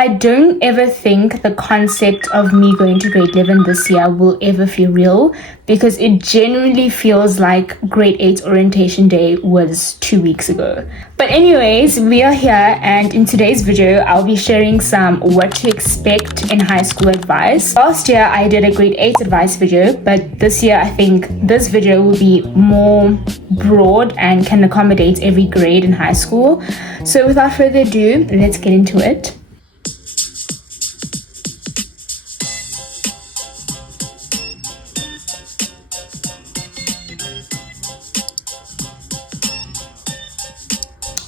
I don't ever think the concept of me going to grade 11 this year will ever feel real, because it genuinely feels like grade 8 orientation day was 2 weeks ago. But anyways, we are here, and in today's video I'll be sharing some what to expect in high school advice. Last year I did a grade 8 advice video, but this year I think this video will be more broad and can accommodate every grade in high school. So without further ado, let's get into it.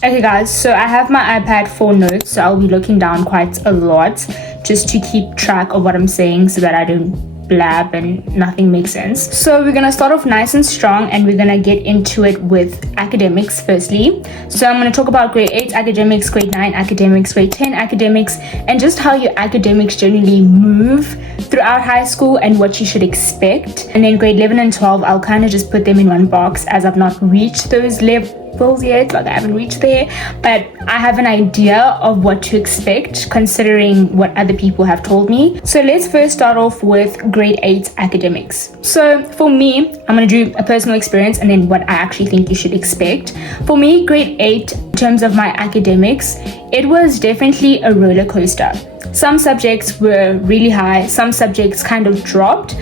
Okay guys, so I have my iPad for notes, so I'll be looking down quite a lot just to keep track of what I'm saying so that I don't blab and nothing makes sense. So we're gonna start off nice and strong, and we're gonna get into it with academics firstly. So I'm gonna talk about grade 8 academics, grade 9 academics, grade 10 academics, and just how your academics generally move throughout high school and what you should expect. And then grade 11 and 12, I'll kind of just put them in one box as I've not reached those levels yet, like I haven't reached there, but I have an idea of what to expect considering what other people have told me. So let's first start off with grade 8 academics. So for me, I'm going to do a personal experience and then what I actually think you should expect. For me, grade 8, in terms of my academics, it was definitely a roller coaster. Some subjects were really high, some subjects kind of dropped,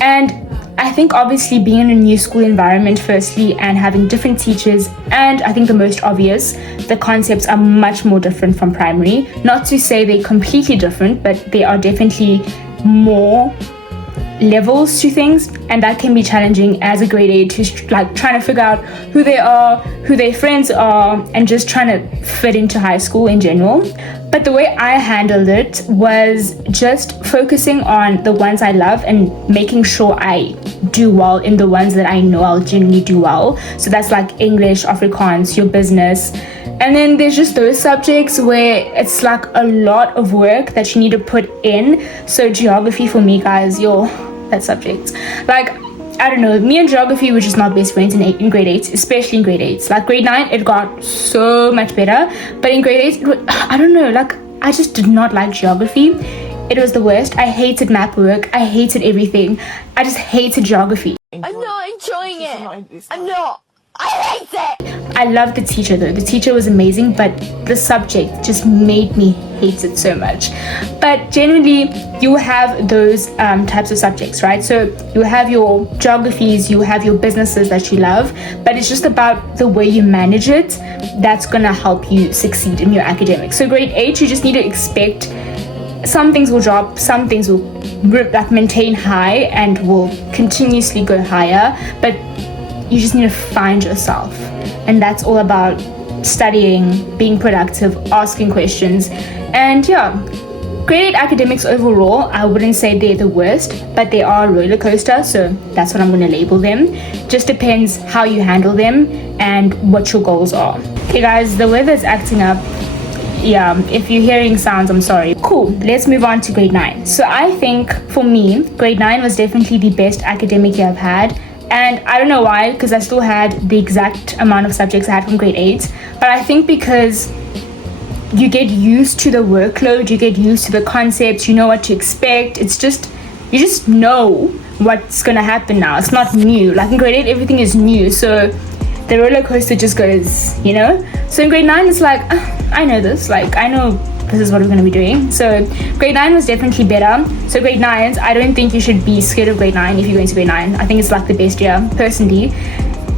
and I think obviously being in a new school environment firstly and having different teachers, and I think the most obvious, the concepts are much more different from primary. Not to say they're completely different, but they are definitely more levels to things, and that can be challenging as a grade 8 who's like trying to figure out who they are, who their friends are, and just trying to fit into high school in general. But the way I handled it was just focusing on the ones I love and making sure I do well in the ones that I know I'll genuinely do well. So that's like English, Afrikaans, your business. And then there's just those subjects where it's like a lot of work that you need to put in. So geography for me, guys, that subject. Like, I don't know, me and geography were just not best friends in grade 8, especially in grade 8. Like grade 9, it got so much better. But in grade 8, I don't know, like I just did not like geography. It was the worst. I hated map work. I hated everything. I just hated geography. I'm not enjoying it. I'm not. I hate it. I loved the teacher though. The teacher was amazing, but the subject just made me hate it so much. But generally, you have those types of subjects, right? So you have your geographies, you have your businesses that you love, but it's just about the way you manage it that's gonna help you succeed in your academics. So grade 8, you just need to expect some things will drop, some things will like maintain high and will continuously go higher, but you just need to find yourself, and that's all about studying, being productive, asking questions. And yeah, grade 8 academics overall, I wouldn't say they're the worst, but they are a roller coaster, so that's what I'm going to label them. Just depends how you handle them and what your goals are. Okay guys, the weather's acting up. Yeah, if you're hearing sounds, I'm sorry. Cool, let's move on to grade 9. So I think for me, grade 9 was definitely the best academic year I've had. And I don't know why, because I still had the exact amount of subjects I had from grade 8. But I think because you get used to the workload, you get used to the concepts, you know what to expect. It's just, you just know what's going to happen now. It's not new. Like in grade 8, everything is new. So the roller coaster just goes, you know? So in grade 9, it's like, I know this. Like, I know this is what we're going to be doing. So grade 9 was definitely better. So grade 9s, I don't think you should be scared of grade 9 if you're going to grade 9. I think it's like the best year, personally.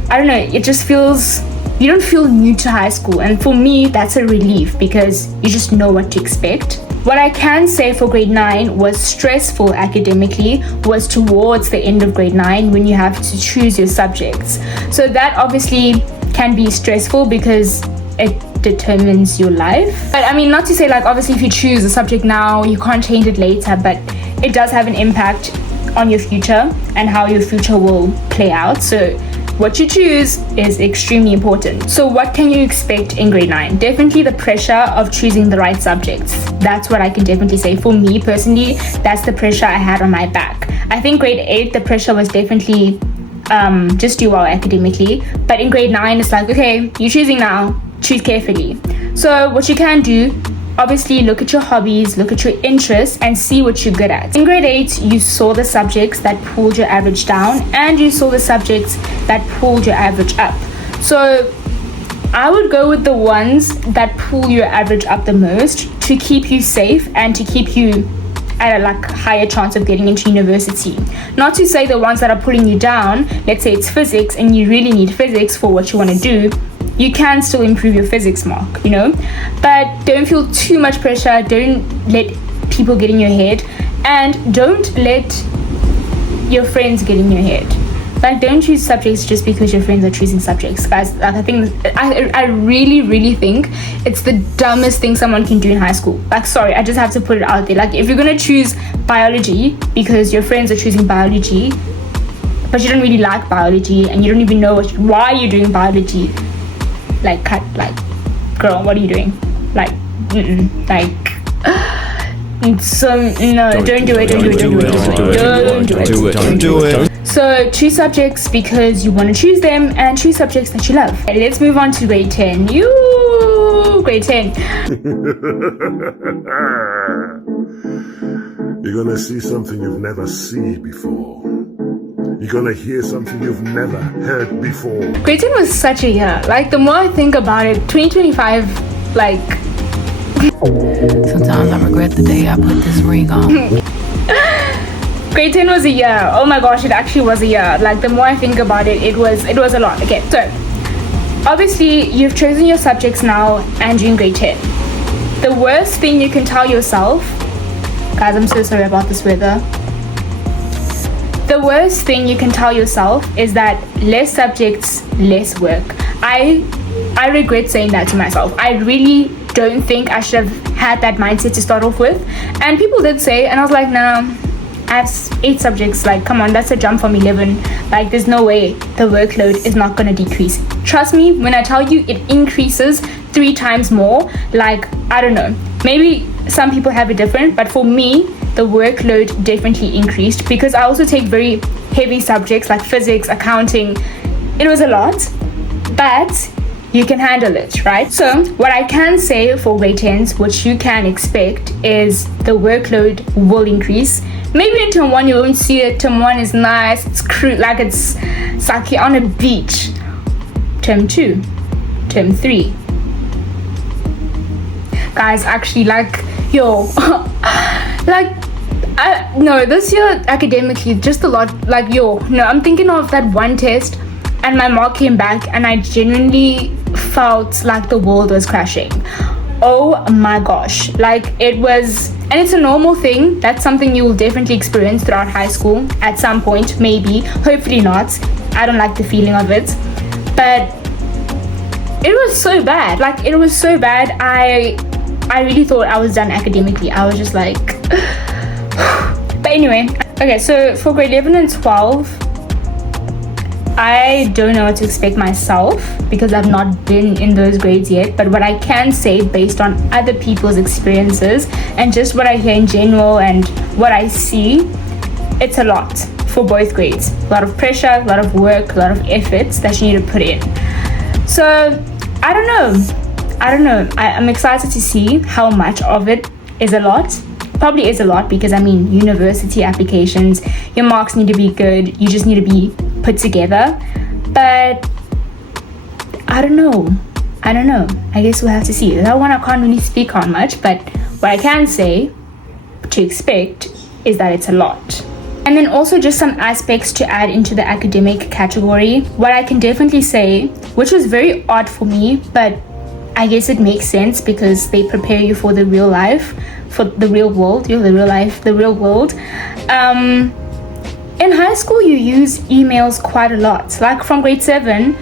I don't know, it just feels, you don't feel new to high school. And for me, that's a relief because you just know what to expect. What I can say for grade 9 was stressful academically was towards the end of grade 9 when you have to choose your subjects. So that obviously can be stressful because it determines your life. But I mean, not to say like obviously if you choose a subject now you can't change it later, but it does have an impact on your future and how your future will play out. So what you choose is extremely important. So what can you expect in grade 9? Definitely the pressure of choosing the right subjects. That's what I can definitely say. For me personally, that's the pressure I had on my back. I think grade 8, the pressure was definitely just do well academically. But in grade 9, it's like, okay, you're choosing now, choose carefully. So what you can do obviously look at your hobbies, look at your interests, and see what you're good at. In grade 8, you saw the subjects that pulled your average down, and you saw the subjects that pulled your average up. So I would go with the ones that pull your average up the most to keep you safe and to keep you at a higher chance of getting into university. Not to say the ones that are pulling you down, let's say it's physics and you really need physics for what you want to do, you can still improve your physics mark, but don't feel too much pressure. Don't let people get in your head, and don't let your friends get in your head. Don't choose subjects just because your friends are choosing subjects, guys. I really think it's the dumbest thing someone can do in high school. Sorry, I just have to put it out there. If you're gonna choose biology because your friends are choosing biology, but you don't really like biology and you don't even know why you're doing biology, girl, what are you doing? So no, don't do it. So choose subjects because you want to choose them, and choose subjects that you love. Okay, let's move on to grade 10. Grade 10. You're gonna see something you've never seen before. You're gonna hear something you've never heard before. Grade 10 was such a year. The more I think about it, 2025, Sometimes I regret the day I put this ring on. Grade 10 was a year. Oh my gosh, it actually was a year. The more I think about it, it was a lot. Okay, so obviously you've chosen your subjects now and you're in grade 10. The worst thing you can tell yourself, guys, I'm so sorry about this weather. The worst thing you can tell yourself is that less subjects, less work. I regret saying that to myself. I really don't think I should have had that mindset to start off with. And people did say, and I was like, nah, I have 8 subjects. Come on, that's a jump from 11. There's no way the workload is not going to decrease. Trust me when I tell you it increases 3 times more. I don't know. Maybe some people have it different, but for me, the workload definitely increased because I also take very heavy subjects like physics, accounting. It was a lot, but you can handle it, right? So what I can say for grade 10s, which you can expect, is the workload will increase. Maybe in term 1 you won't see it. Term 1 is nice, it's crude, it's like you're on a beach. Term 2, term 3, guys, actually no, this year academically just a lot. I'm thinking of that one test and my mark came back and I genuinely felt like the world was crashing. Oh my gosh, it was, and it's a normal thing. That's something you will definitely experience throughout high school at some point, maybe, hopefully not. I don't like the feeling of it, but it was so bad. It was so bad. I really thought I was done academically. I was just but anyway, okay, so for grade 11 and 12, I don't know what to expect myself because I've not been in those grades yet. But what I can say based on other people's experiences and just what I hear in general and what I see, it's a lot for both grades. A lot of pressure, a lot of work, a lot of efforts that you need to put in. So I don't know. I'm excited to see how much of it is a lot. Probably is a lot because university applications, your marks need to be good. You just need to be put together. But I don't know. I guess we'll have to see. That one I can't really speak on much, but what I can say to expect is that it's a lot. And then also just some aspects to add into the academic category. What I can definitely say, which was very odd for me, but I guess it makes sense because they prepare you for the real life, for the real world, the real world. In high school, you use emails quite a lot. From grade 7,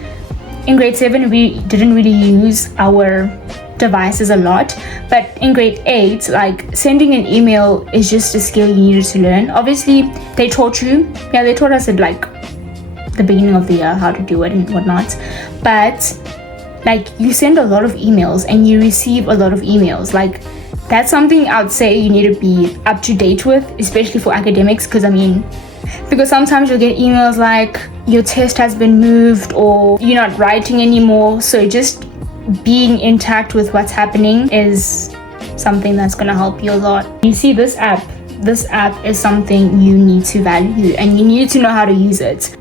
in grade 7, we didn't really use our devices a lot. But in grade 8, sending an email is just a skill you needed to learn. Obviously, they taught us at the beginning of the year how to do it and whatnot. But you send a lot of emails and you receive a lot of emails. That's something I would say you need to be up to date with, especially for academics, because sometimes you'll get emails your test has been moved or you're not writing anymore. So just being intact with what's happening is something that's going to help you a lot. You see, this app is something you need to value, and you need to know how to use it.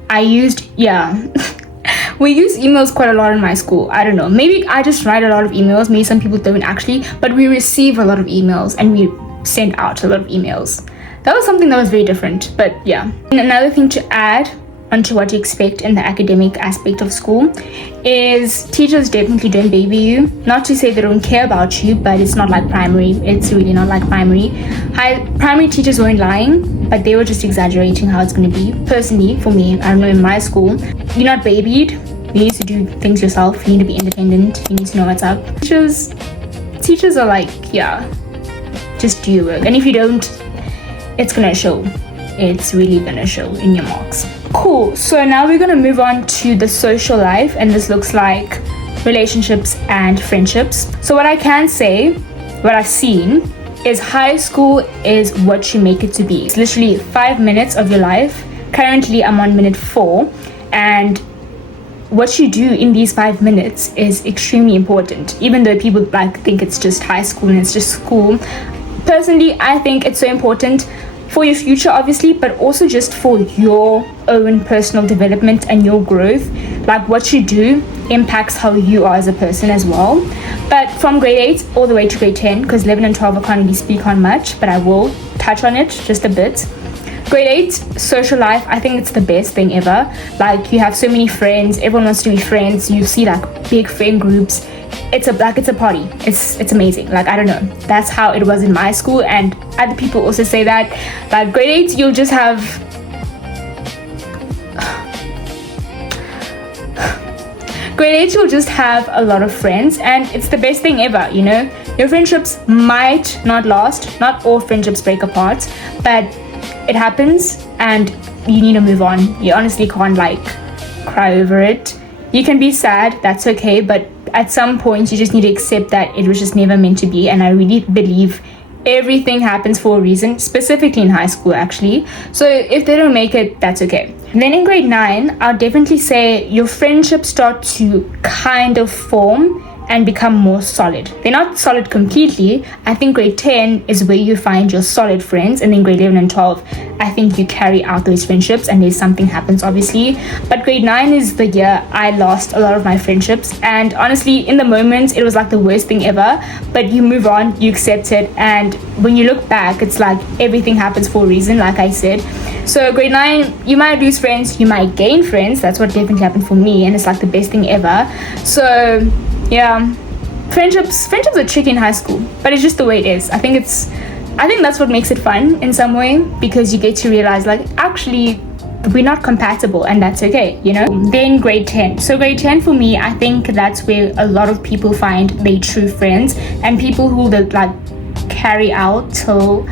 We use emails quite a lot in my school. I don't know, maybe I just write a lot of emails, maybe some people don't actually, but we receive a lot of emails and we send out a lot of emails. That was something that was very different. But yeah, and another thing to add onto what you expect in the academic aspect of school is teachers definitely don't baby you. Not to say they don't care about you, but it's not like primary. It's really not like primary. Primary teachers weren't lying, but they were just exaggerating how it's going to be. Personally, for me, I don't know, in my school, you're not babied. You need to do things yourself. You need to be independent. You need to know what's up. Teachers are like, yeah, just do your work. And if you don't, it's gonna show. It's really gonna show in your marks. Cool, so now we're gonna move on to the social life, and this looks like relationships and friendships. So what I can say, what I've seen, is high school is what you make it to be. It's literally 5 minutes of your life. Currently I'm on minute 4, and what you do in these 5 minutes is extremely important, even though people think it's just high school and it's just school. Personally, I think it's so important for your future, obviously, but also just for your own personal development and your growth. Like, what you do impacts how you are as a person as well. But from grade 8 all the way to grade 10, because 11 and 12 I can't really speak on much, but I will touch on it just a bit. Grade 8, social life, I think it's the best thing ever. Like, you have so many friends, everyone wants to be friends, you see like big friend groups. It's a party. It's amazing. Like, I don't know, that's how it was in my school, and other people also say that. Like, grade 8 you'll just have a lot of friends, and it's the best thing ever, you know. Your friendships might not last, not all friendships break apart, but it happens and you need to move on. You honestly can't like cry over it. You can be sad, that's okay, but at some point you just need to accept that it was just never meant to be. And I really believe everything happens for a reason, specifically in high school actually. So if they don't make it, that's okay. Then in grade 9, I'll definitely say your friendships start to kind of form and become more solid. They're not solid completely. I think grade 10 is where you find your solid friends, and then grade 11 and 12, I think you carry out those friendships and there's something happens, obviously. But grade 9 is the year I lost a lot of my friendships, and honestly, in the moment, it was like the worst thing ever, but you move on, you accept it, and when you look back, it's like everything happens for a reason, like I said. So grade 9, you might lose friends, you might gain friends. That's what definitely happened for me, and it's like the best thing ever. So yeah, friendships are tricky in high school, but it's just the way it is. I think that's what makes it fun in some way, because you get to realize like actually we're not compatible, and that's okay, you know. Then grade 10. So grade 10 for me, I think that's where a lot of people find their true friends and people who they like carry out till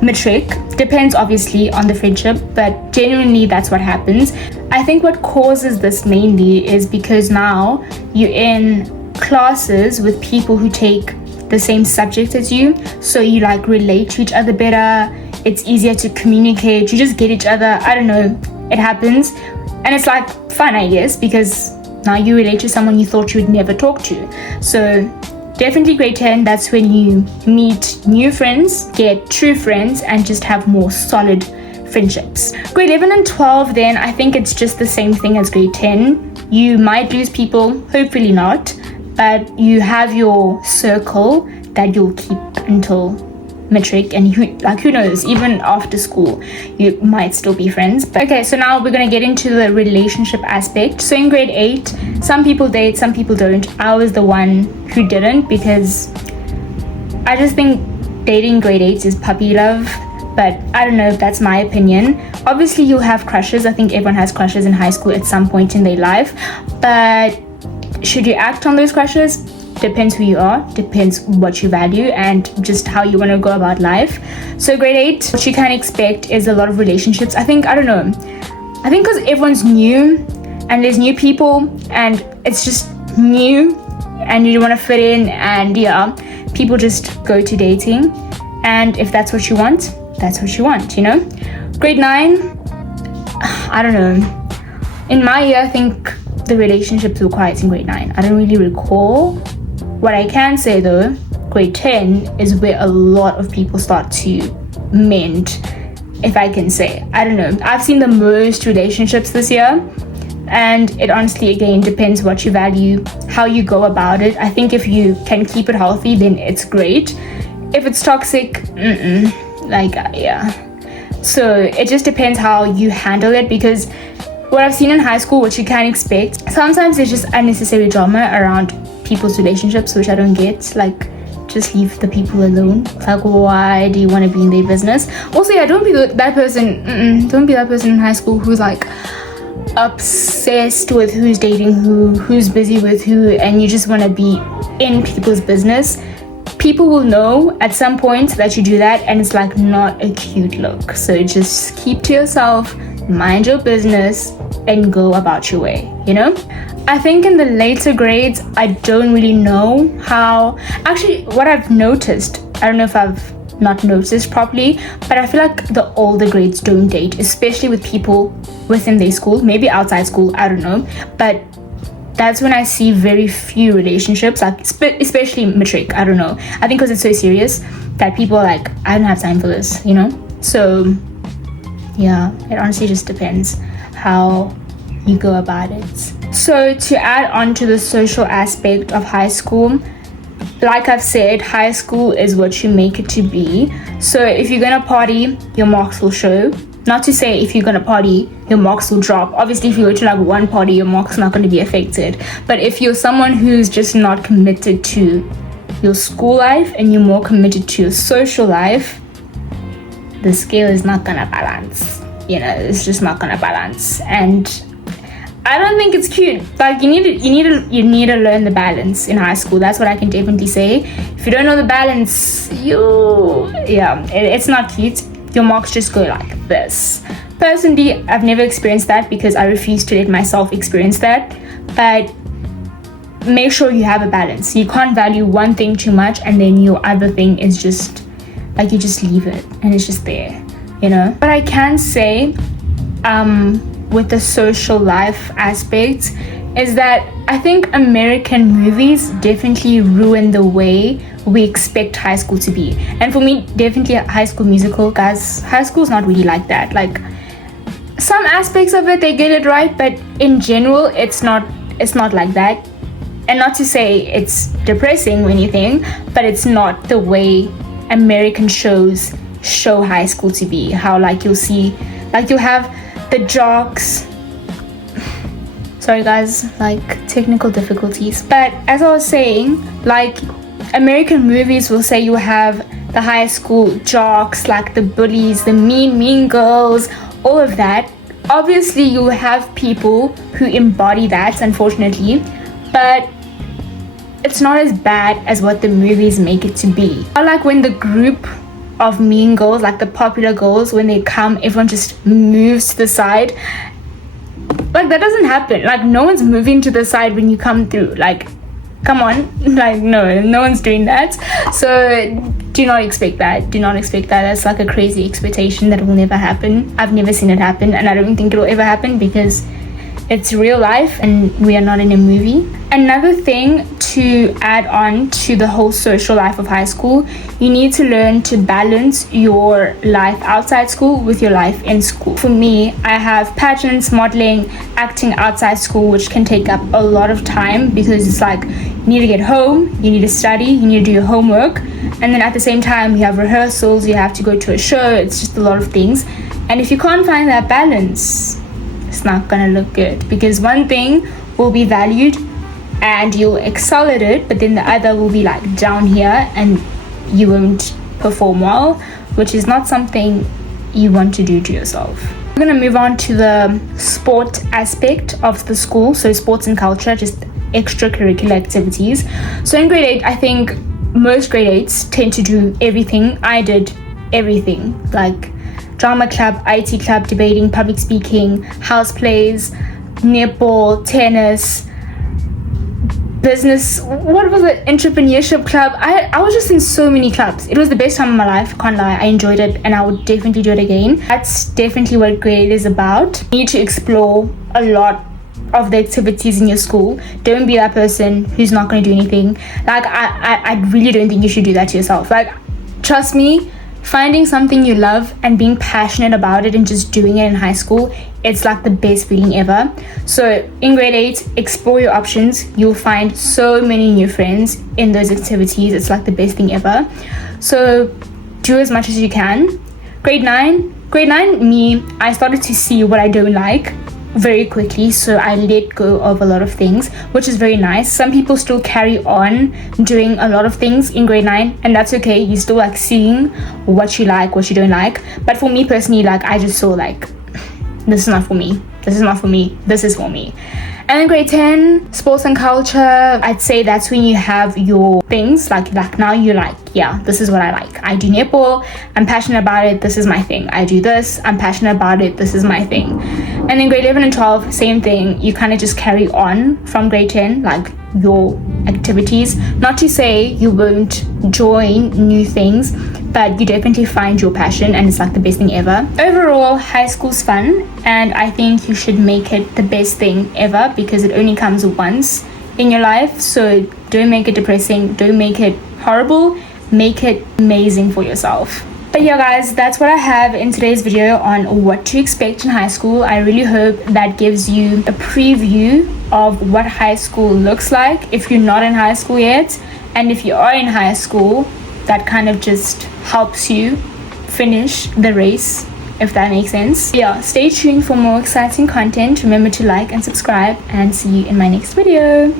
matric. Depends obviously on the friendship, but genuinely that's what happens. I think what causes this mainly is because now you're in classes with people who take the same subject as you, so you like relate to each other better. It's easier to communicate, you just get each other, I don't know, it happens, and it's like fun, I guess, because now you relate to someone you thought you would never talk to. So definitely grade 10, that's when you meet new friends, get true friends, and just have more solid friendships. Grade 11 and 12, then I think it's just the same thing as grade 10. You might lose people, hopefully not, but you have your circle that you'll keep until matric, and who knows, even after school you might still be friends. But okay, so now we're gonna get into the relationship aspect. So in grade 8, some people date, some people don't. I was the one who didn't, because I just think dating grade 8 is puppy love, but I don't know if that's my opinion. Obviously you'll have crushes. I think everyone has crushes in high school at some point in their life, but should you act on those crushes? Depends who you are, depends what you value, and just how you want to go about life. So grade 8, what you can expect is a lot of relationships. I think because everyone's new and there's new people and it's just new and you want to fit in, and yeah, people just go to dating, and if that's what you want, that's what you want, you know. Grade 9, I don't know, in my year I think the relationships were quiet in grade 9. I don't really recall. What I can say though, grade 10 is where a lot of people start to mend, if I can say. I don't know. I've seen the most relationships this year, and it honestly, again, depends what you value, how you go about it. I think if you can keep it healthy, then it's great. If it's toxic, yeah. So it just depends how you handle it, because what I've seen in high school, what you can expect, sometimes there's just unnecessary drama around people's relationships, which I don't get. Like, just leave the people alone. Like, why do you want to be in their business? Also, yeah, don't be that person. Don't be that person in high school who's like obsessed with who's dating who's busy with who, and you just want to be in people's business. People will know at some point that you do that, and it's like not a cute look. So just keep to yourself, mind your business, and go about your way, you know? I think in the later grades, I don't really know how. Actually, what I've noticed, I don't know if I've not noticed properly, but I feel like the older grades don't date, especially with people within their school, maybe outside school, I don't know. But that's when I see very few relationships, like especially matric. I don't know. I think because it's so serious that people are like, I don't have time for this, you know? So yeah, it honestly just depends how you go about it. So to add on to the social aspect of high school, like I've said, high school is what you make it to be. So if you're gonna party, your marks will show. Not to say if you're gonna party, your marks will drop. Obviously, if you go to like one party, your marks are not gonna be affected. But if you're someone who's just not committed to your school life and you're more committed to your social life, the scale is not gonna balance. You know, it's just not gonna balance. And I don't think it's cute. Like, you need to learn the balance in high school. That's what I can definitely say. If you don't know the balance, it's not cute. Your marks just go like this. Personally, I've never experienced that because I refuse to let myself experience that. But make sure you have a balance. You can't value one thing too much and then your other thing is just like, you just leave it and it's just there, you know? But I can say, with the social life aspect, is that I think American movies definitely ruin the way we expect high school to be. And for me, definitely a High School Musical, guys, high school is not really like that. Like, some aspects of it, they get it right, but in general, it's not like that. And not to say it's depressing or anything, but it's not the way American shows show high school to be. How, like, you'll see, like, you'll have the jocks. Sorry guys, like, technical difficulties. But as I was saying, like, American movies will say you have the high school jocks, like the bullies, the mean girls, all of that. Obviously, you have people who embody that, unfortunately, but it's not as bad as what the movies make it to be. I like when the group of mean girls, like the popular girls, when they come, everyone just moves to the side. Like, that doesn't happen. Like, no one's moving to the side when you come through. Like, come on. Like, no one's doing that. So do not expect that. That's like a crazy expectation that will never happen. I've never seen it happen, and I don't think it will ever happen because it's real life and we are not in a movie. Another thing to add on to the whole social life of high school, you need to learn to balance your life outside school with your life in school. For me, I have pageants, modeling, acting outside school, which can take up a lot of time because it's like, you need to get home, you need to study, you need to do your homework, and then at the same time you have rehearsals, you have to go to a show. It's just a lot of things. And if you can't find that balance, it's not gonna look good, because one thing will be valued and you'll excel at it, but then the other will be like down here and you won't perform well, which is not something you want to do to yourself. We're gonna move on to the sport aspect of the school, so sports and culture, just extracurricular activities. So in grade 8, I think most grade 8s tend to do everything. I did everything, like drama club, IT club, debating, public speaking, house plays, netball, tennis, business, what was it, entrepreneurship club. I was just in so many clubs. It was the best time of my life, can't lie. I enjoyed it and I would definitely do it again. That's definitely what grade 8 is about. You need to explore a lot of the activities in your school. Don't be that person who's not going to do anything. Like, I really don't think you should do that to yourself. Like, trust me, finding something you love and being passionate about it and just doing it in high school, it's like the best feeling ever. So in grade 8, explore your options. You'll find so many new friends in those activities. It's like the best thing ever. So do as much as you can. Grade 9, I started to see what I don't like very quickly, so I let go of a lot of things, which is very nice. Some people still carry on doing a lot of things in grade 9, and that's okay. You still like seeing what you like, what you don't like. But for me personally, like, I just saw like, this is not for me, this is not for me, this is for me. And then grade 10, sports and culture, I'd say that's when you have your things, like now you're like, yeah, this is what I like. I do netball, I'm passionate about it, this is my thing. I do this, I'm passionate about it, this is my thing. And then grade 11 and 12, same thing. You kind of just carry on from grade 10, like your activities. Not to say you won't join new things, but you definitely find your passion, and it's like the best thing ever. Overall, high school's fun, and I think you should make it the best thing ever, because it only comes once in your life. So don't make it depressing, don't make it horrible, make it amazing for yourself. But yeah guys, that's what I have in today's video on what to expect in high school. I really hope that gives you a preview of what high school looks like if you're not in high school yet, and if you are in high school, that kind of just helps you finish the race, if that makes sense. Yeah, stay tuned for more exciting content. Remember to like and subscribe, and see you in my next video.